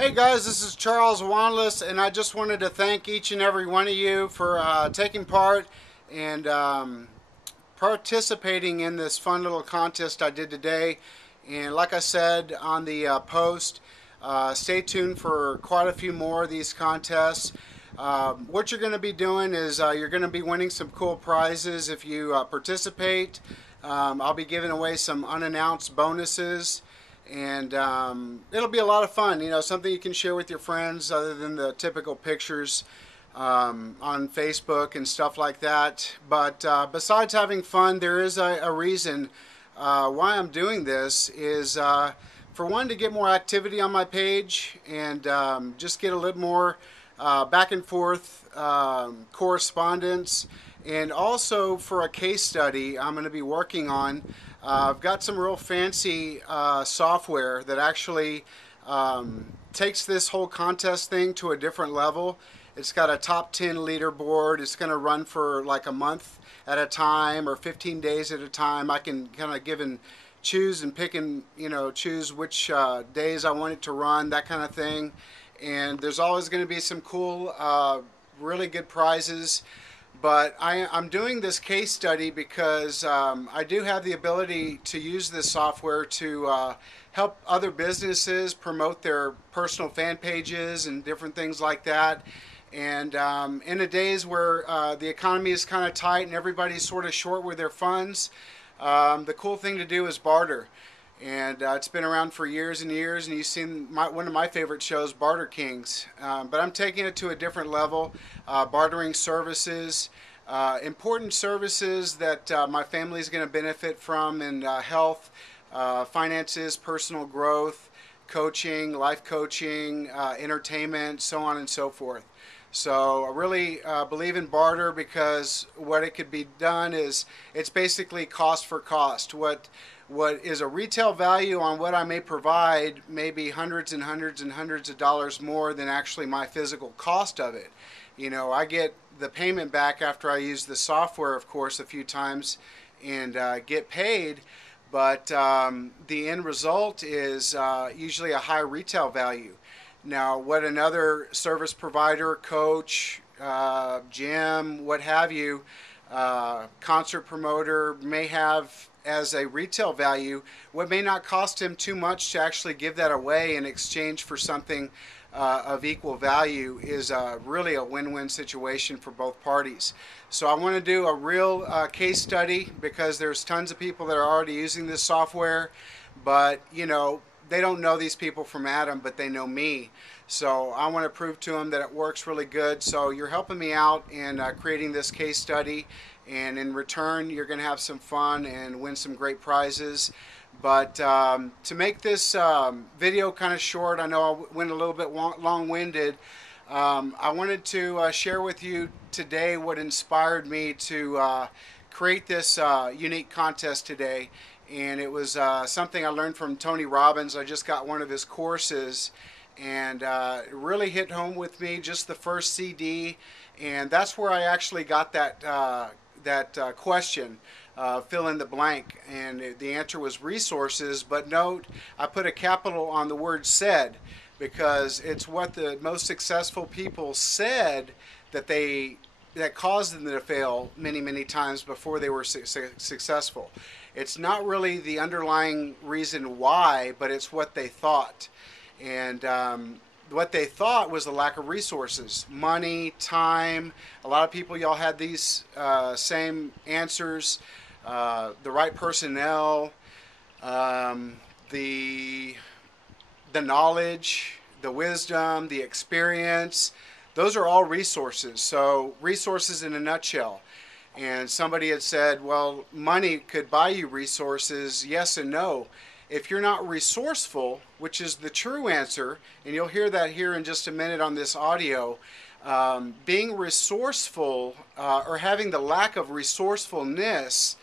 Hey guys, this is Charles Wandless, and I just wanted to thank each and every one of you for taking part and participating in this fun little contest I did today. And like I said on the post, stay tuned for quite a few more of these contests. What you're going to be doing is you're going to be winning some cool prizes if you participate. I'll be giving away some unannounced bonuses, and it'll be a lot of fun. You know, something you can share with your friends other than the typical pictures on Facebook and stuff like that. But besides having fun, there is a reason why I'm doing this. Is for one, to get more activity on my page and just get a little more back and forth correspondence, and also for a case study I'm going to be working on. I've got some real fancy software that actually takes this whole contest thing to a different level. It's got a top 10 leaderboard. It's going to run for like a month at a time or 15 days at a time. I can kind of give and choose and pick and choose which days I want it to run, that kind of thing. And there's always going to be some cool, really good prizes. But I'm doing this case study because I do have the ability to use this software to help other businesses promote their personal fan pages and different things like that. And in the days where the economy is kind of tight and everybody's sort of short with their funds, the cool thing to do is barter. And it's been around for years and years, and you've seen one of my favorite shows, Barter Kings. But I'm taking it to a different level, bartering services, important services that my family is going to benefit from in health, finances, personal growth, coaching, life coaching, entertainment, so on and so forth. So I really believe in barter because what it could be done is it's basically cost for cost. What is a retail value on what I may provide may be hundreds and hundreds and hundreds of dollars more than actually my physical cost of it. You know, I get the payment back after I use the software, of course, a few times and get paid, but the end result is usually a high retail value. Now, what another service provider, coach, gym, what have you, concert promoter may have as a retail value, what may not cost him too much to actually give that away in exchange for something of equal value is really a win-win situation for both parties. So I want to do a real case study because there's tons of people that are already using this software, but you know, they don't know these people from Adam, but they know me. So I want to prove to them that it works really good. So you're helping me out in creating this case study, and in return you're going to have some fun and win some great prizes. But to make this video kind of short, I know I went a little bit long-winded. I wanted to share with you today what inspired me to create this unique contest today. And it was something I learned from Tony Robbins. I just got one of his courses, and it really hit home with me, just the first CD. And that's where I actually got that question, fill in the blank, and the answer was resources. But note, I put a capital on the word said, because it's what the most successful people said that caused them to fail many times before they were successful. It's not really the underlying reason why, but it's what they thought. And what they thought was the lack of resources, money, time. A lot of people, y'all had these same answers. The right personnel, the knowledge, the wisdom, the experience. Those are all resources. So resources in a nutshell. And somebody had said, well, money could buy you resources. Yes and no. If you're not resourceful, which is the true answer, and you'll hear that here in just a minute on this audio, being resourceful or having the lack of resourcefulness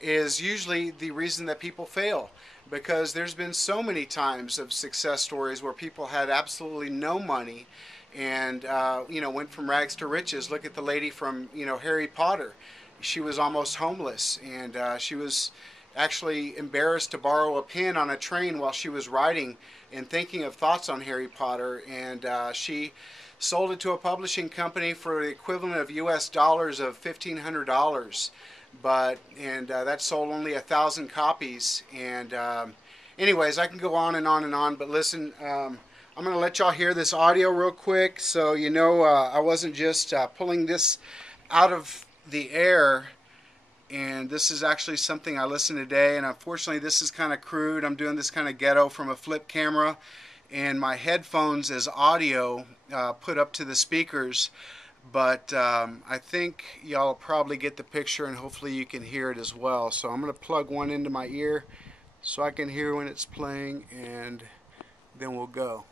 is usually the reason that people fail. Because there's been so many times of success stories where people had absolutely no money and went from rags to riches. Look at the lady from Harry Potter. She was almost homeless, and she was actually embarrassed to borrow a pen on a train while she was writing and thinking of thoughts on Harry Potter, and she sold it to a publishing company for the equivalent of U.S. dollars of $1,500. That sold only 1,000 copies. And anyways, I can go on and on and on. But listen, I'm going to let y'all hear this audio real quick, so you know I wasn't just pulling this out of the air. And this is actually something I listened today, and unfortunately this is kind of crude. I'm doing this kind of ghetto from a flip camera, and my headphones as audio put up to the speakers. But I think y'all probably get the picture, and hopefully you can hear it as well. So I'm going to plug one into my ear so I can hear when it's playing, and then we'll go.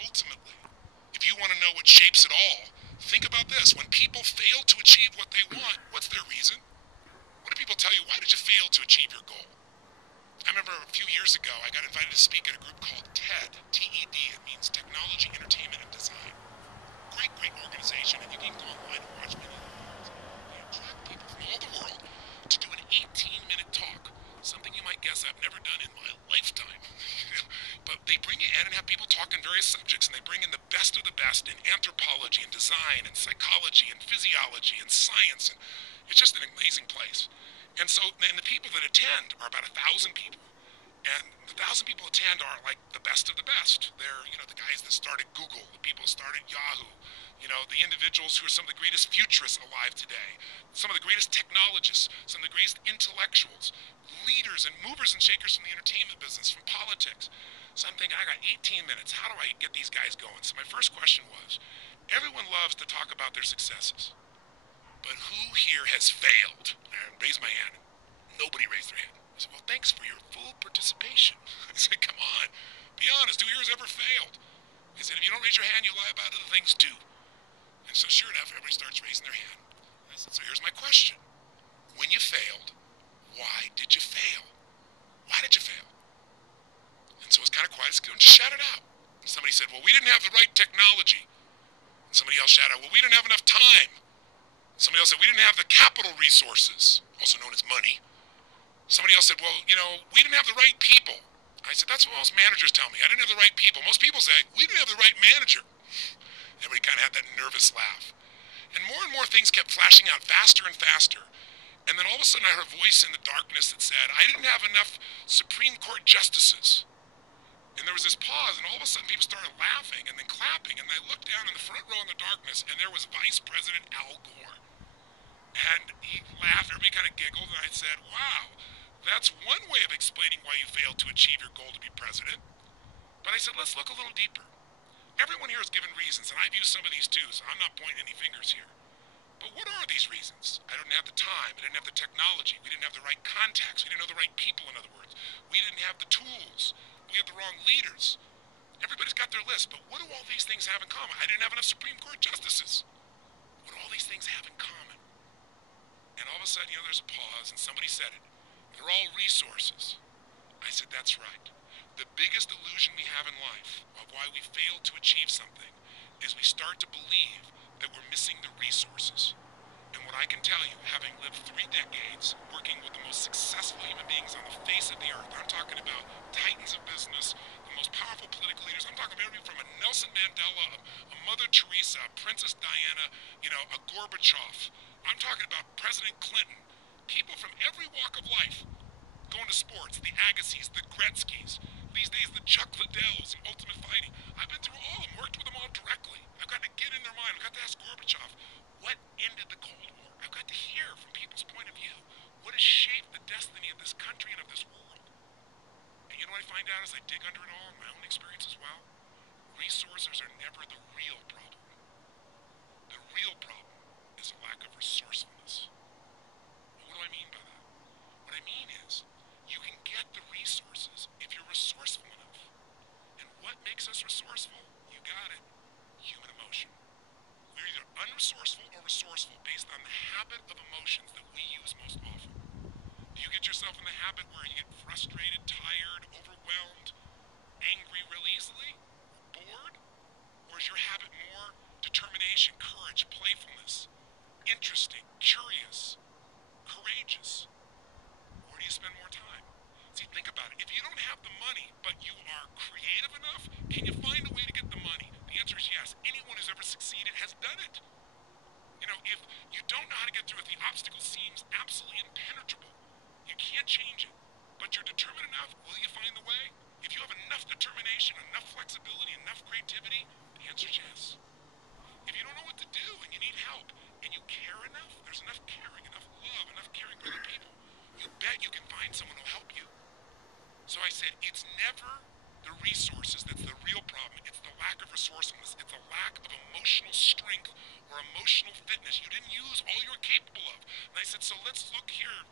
Ultimately, if you want to know what shapes it all, think about this. When people fail to achieve what they want, what's their reason? What do people tell you? Why did you fail to achieve your goal? I remember a few years ago, I got invited to speak at a group called TED, T-E-D. It means Technology, Entertainment, and Design. Great, great organization, and you can go online and watch many of them. They attract people from all the world to do an 18-minute talk, something you might guess I've never done in my lifetime. But they bring you in and have people talk on various subjects, and they bring in the best of the best in anthropology and design and psychology and physiology and science, and it's just an amazing place. And so, and the people that attend are about 1,000 people. And the 1,000 people attend are like the best of the best. They're, you know, the guys that started Google, the people who started Yahoo, you know, the individuals who are some of the greatest futurists alive today, some of the greatest technologists, some of the greatest intellectuals, leaders and movers and shakers from the entertainment business, from politics. So I'm thinking, I got 18 minutes. How do I get these guys going? So my first question was, everyone loves to talk about their successes. But who here has failed? And raise my hand. Nobody raised their hand. I said, well, thanks for your full participation. I said, come on, be honest. Who here has ever failed? He said, if you don't raise your hand, you lie about other things too. And so sure enough, everybody starts raising their hand. I said, so here's my question. When you failed, why did you fail? Why did you fail? And so it was kind of quiet. Just shout it out. And somebody said, well, we didn't have the right technology. And somebody else shouted out, well, we didn't have enough time. Somebody else said, we didn't have the capital resources, also known as money. Somebody else said, well, you know, we didn't have the right people. I said, that's what most managers tell me. I didn't have the right people. Most people say, we didn't have the right manager. Everybody kind of had that nervous laugh. And more things kept flashing out faster and faster. And then all of a sudden I heard a voice in the darkness that said, I didn't have enough Supreme Court justices. And there was this pause, and all of a sudden people started laughing and then clapping. And I looked down in the front row in the darkness, and there was Vice President Al Gore. And he laughed, everybody kind of giggled, and I said, wow, that's one way of explaining why you failed to achieve your goal to be president. But I said, let's look a little deeper. Everyone here is given reasons, and I've used some of these too, so I'm not pointing any fingers here. But what are these reasons? I didn't have the time, I didn't have the technology, we didn't have the right contacts, we didn't know the right people, in other words. We didn't have the tools, we had the wrong leaders. Everybody's got their list, but what do all these things have in common? I didn't have enough Supreme Court justices. What do all these things have in common? And all of a sudden, you know, there's a pause, and somebody said it. They're all resources. I said, that's right. The biggest illusion we have in life of why we fail to achieve something is we start to believe that we're missing the resources. And what I can tell you, having lived 3 decades working with the most successful human beings on the face of the earth, I'm talking about titans of business, the most powerful political leaders. I'm talking about everything from a Nelson Mandela, a Mother Teresa, a Princess Diana, you know, a Gorbachev. I'm talking about President Clinton, people from every walk of life, going to sports, the Agassiz, the Gretzkys, these days the Chuck Liddells, the Ultimate Fighting. I've been through all of them, worked with them all directly. I've got to get in their mind. I've got to ask Gorbachev, what ended the Cold War? I've got to hear from people's point of view. What has shaped the destiny of this country and of this world? And you know what I find out as I dig under it all in my own experience as well? Resources are never the real problem. The real problem is a lack of resourcefulness. What do I mean by that? What I mean is, you can get the resources if you're resourceful enough. And what makes us resourceful? You got it. Human emotion. We're either unresourceful or resourceful based on the habit of emotions that we use most often. Do you get yourself in the habit where you get frustrated, tired, overwhelmed, angry real easily? is your habit more determination, courage, playfulness, interesting, curious, courageous? Or do you spend more time? See, think about it. If you don't have the money, but you are creative enough, can you find a way to get the money? The answer is yes. Anyone who's ever succeeded has done it. You know, if you don't know how to get through it, the obstacle seems absolutely impenetrable. You can't change it. But you're determined enough, will you find the way? If you have enough determination, enough flexibility, enough creativity, the answer is yes. If you don't know what to do and you need help, and you care enough, there's enough caring, enough love, enough caring for other people, you bet you can find someone who'll help you. So I said, it's never the resources that's the real problem. It's the lack of resourcefulness. It's a lack of emotional strength or emotional fitness. You didn't use all you're capable of. And I said, so let's look here,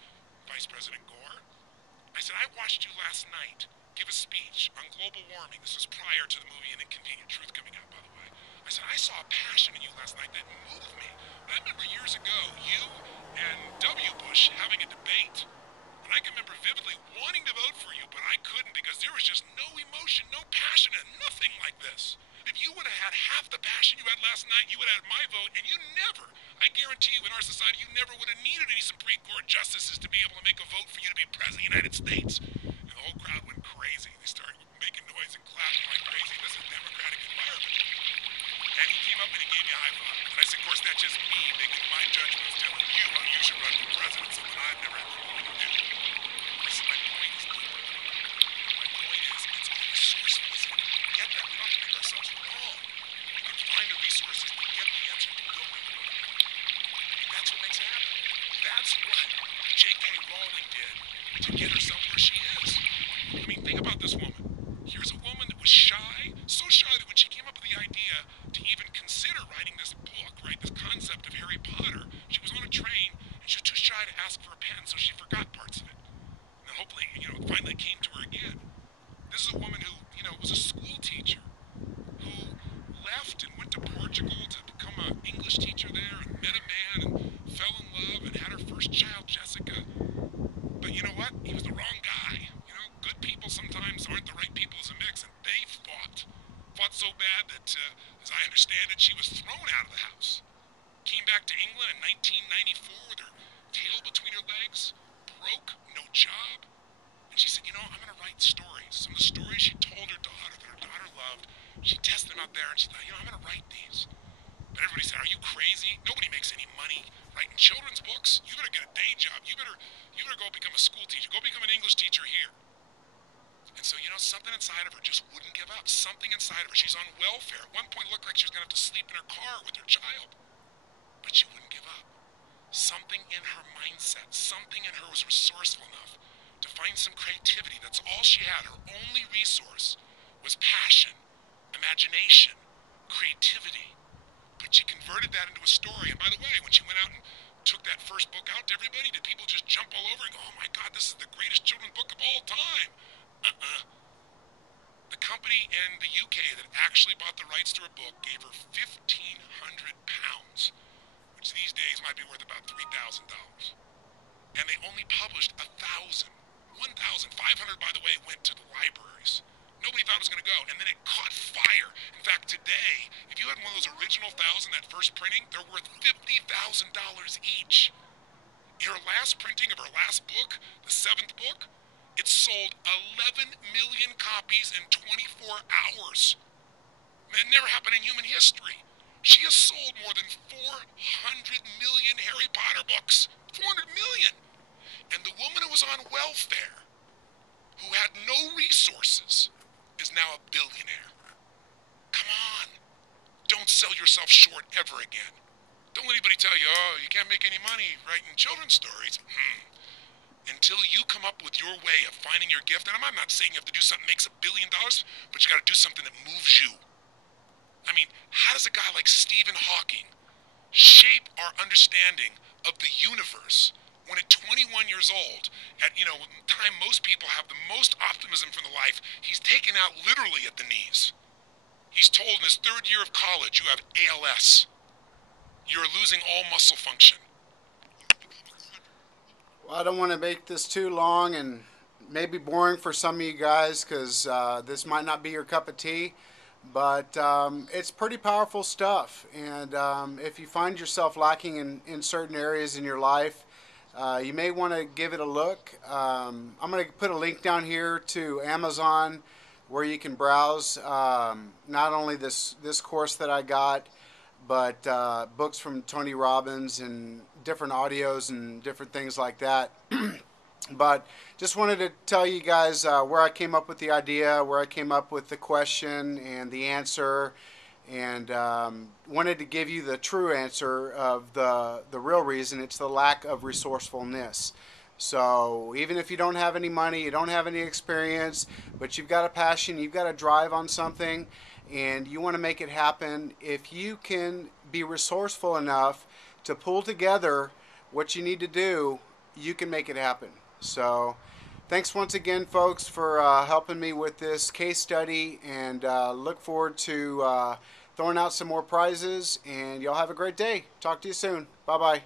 Vice President Gore. I said, I watched you last night give a speech on global warming. This was prior to the movie An Inconvenient Truth coming out, by the way. I said, I saw a passion in you last night that moved me. And I remember years ago, you and W. Bush having a debate. And I can remember vividly wanting to vote for you, but I couldn't because there was just no emotion, no passion, and nothing like this. If you would have had half the passion you had last night, you would have had my vote, and you never, I guarantee you in our society, you never would have needed any Supreme Court justices to be able to make a vote for you to be President of the United States. And the whole crowd went crazy. They started making noise and clapping like crazy. This is a democratic environment. And he came up and he gave me a high five. And I said, of course, that's just me making my judgments, telling you how you should run for president, something I've never had the ability to do. I said, my point is deeper. My point is, it's all resourcefulness. If we can get that, we don't have to make ourselves wrong. We can find the resources to get the answer to go where we want to go. And that's what makes it happen. That's what J.K. Rowling did to get herself where she is. I mean, think about this woman. Here's a woman that was shy, so shy that when she came up with the idea to even consider writing this book, right, this concept of Harry Potter, she was on a train and she was too shy to ask for a pen, so she forgot parts of it. And hopefully, finally it came to her again. This is a woman who, was a school teacher who left and went to Portugal to become an English teacher there and met a man and fell in love and had her first child, Jessica. But you know what? He was the wrong guy. Good people sometimes aren't the right people as a mix, and they fought so bad that, as I understand it, she was thrown out of the house. Came back to England in 1994 with her tail between her legs, broke, no job. And she said, I'm going to write stories. Some of the stories she told her daughter that her daughter loved, she tested them out there, and she thought, I'm going to write these. But everybody said, are you crazy? Nobody makes any money writing children's books. You better get a day job. You better go become a school teacher. Go become an English teacher here. And so, something inside of her just wouldn't give up. Something inside of her. She's on welfare. At one point, it looked like she was going to have to sleep in her car with her child. But she wouldn't give up. Something in her mindset, something in her was resourceful enough to find some creativity. That's all she had. Her only resource was passion, imagination, creativity. But she converted that into a story. And by the way, when she went out and took that first book out to everybody, did people just jump all over and go, oh my God, this is the greatest children's book of all time? The company in the UK that actually bought the rights to her book gave her £1,500, which these days might be worth about $3,000. And they only published 1,000. 1,500, by the way, went to the libraries. Nobody thought it was going to go, and then it caught fire. In fact, today, if you had one of those original 1,000, that first printing, they're worth $50,000 each. Her last printing of her last book, the 7th book, it sold 11 million copies in 24 hours. That never happened in human history. She has sold more than 400 million Harry Potter books. 400 million! And the woman who was on welfare, who had no resources, is now a billionaire. Come on. Don't sell yourself short ever again. Don't let anybody tell you, you can't make any money writing children's stories. Until you come up with your way of finding your gift, and I'm not saying you have to do something that makes $1 billion, but you got to do something that moves you. I mean, how does a guy like Stephen Hawking shape our understanding of the universe when at 21 years old, at the time most people have the most optimism from the life, he's taken out literally at the knees. He's told in his 3rd year of college, you have ALS. You're losing all muscle function. Well, I don't want to make this too long and maybe boring for some of you guys because this might not be your cup of tea. But it's pretty powerful stuff. And if you find yourself lacking in certain areas in your life, you may want to give it a look. I'm going to put a link down here to Amazon where you can browse not only this course that I got, but books from Tony Robbins and different audios and different things like that. But just wanted to tell you guys where I came up with the idea, where I came up with the question and the answer, and wanted to give you the true answer of the real reason. It's the lack of resourcefulness. So even if you don't have any money, you don't have any experience, but you've got a passion, you've got a drive on something, and you want to make it happen, if you can be resourceful enough to pull together what you need to do, you can make it happen. So thanks once again, folks, for helping me with this case study, and look forward to throwing out some more prizes, and y'all have a great day. Talk to you soon. Bye-bye.